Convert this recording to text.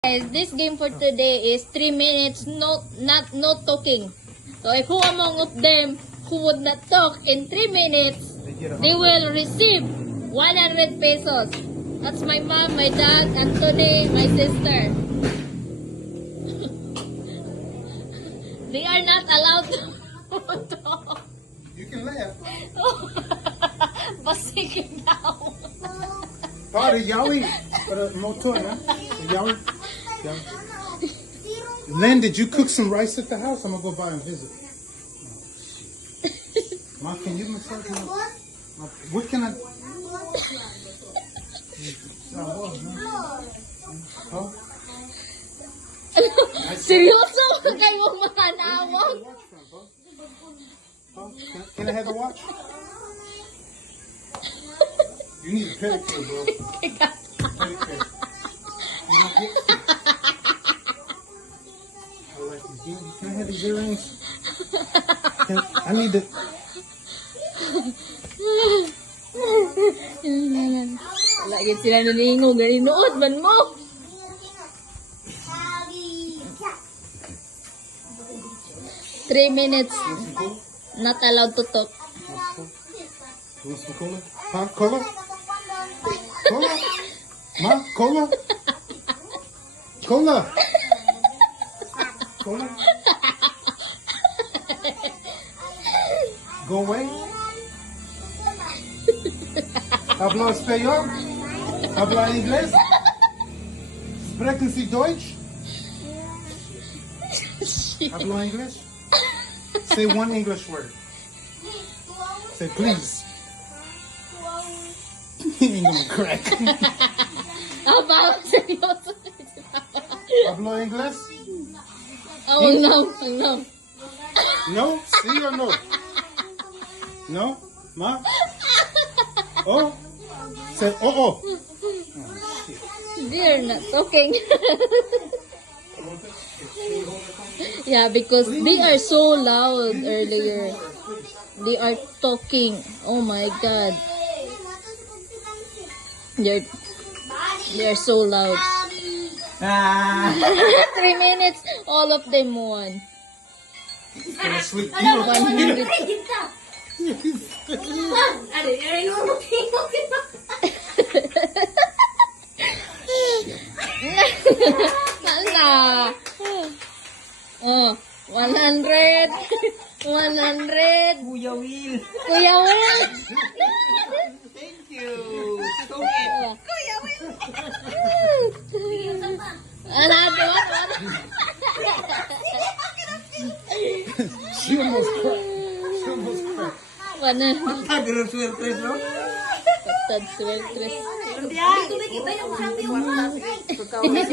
Guys, this game for today is 3 minutes, no talking. So if who among of them who would not talk in 3 minutes, they will receive 100 pesos. That's my mom, my dad, Anthony, my sister. They are not allowed to talk. You can laugh. Basikin daw. Oh, the yaoi. Motor, huh? The yaoi. Len, did you cook some rice at the house? I'm gonna go by and visit. Ma, can you massage my... What can I... Oh? Seryoso kayo mahanawag? Can I have the watch? You need a pedicure, bro. Pedicure. You don't get... I like these earrings. Can I have these earrings? I need to... Lagi sila naningo, ganinood man mo. Three minutes, not allowed to talk. You want some cola? Huh? Cola? Cola? Ma? Cola? Cola? Cola? Go away? Habla español? Habla inglés? Sprechen Sie Deutsch? Habla English? Say one English word. Say please. He ain't gonna crack. Aba, seryoso. Hablo inglés? Oh, no, no. No? See or no? No? Ma? Oh? Say oh oh. They're not talking. Yeah, because they are so loud earlier. They are talking. Oh my god. They're so loud. 3 minutes, all of them won. 100. Nala. Oh, 100. 100. Kuya Will. Kuya Will. Thank you. Kuya Will. Ano? She almost cracked. She almost cracked. 100. Agro swerte, bro. Tad sweltres. Hindi, iba yung sabi mo.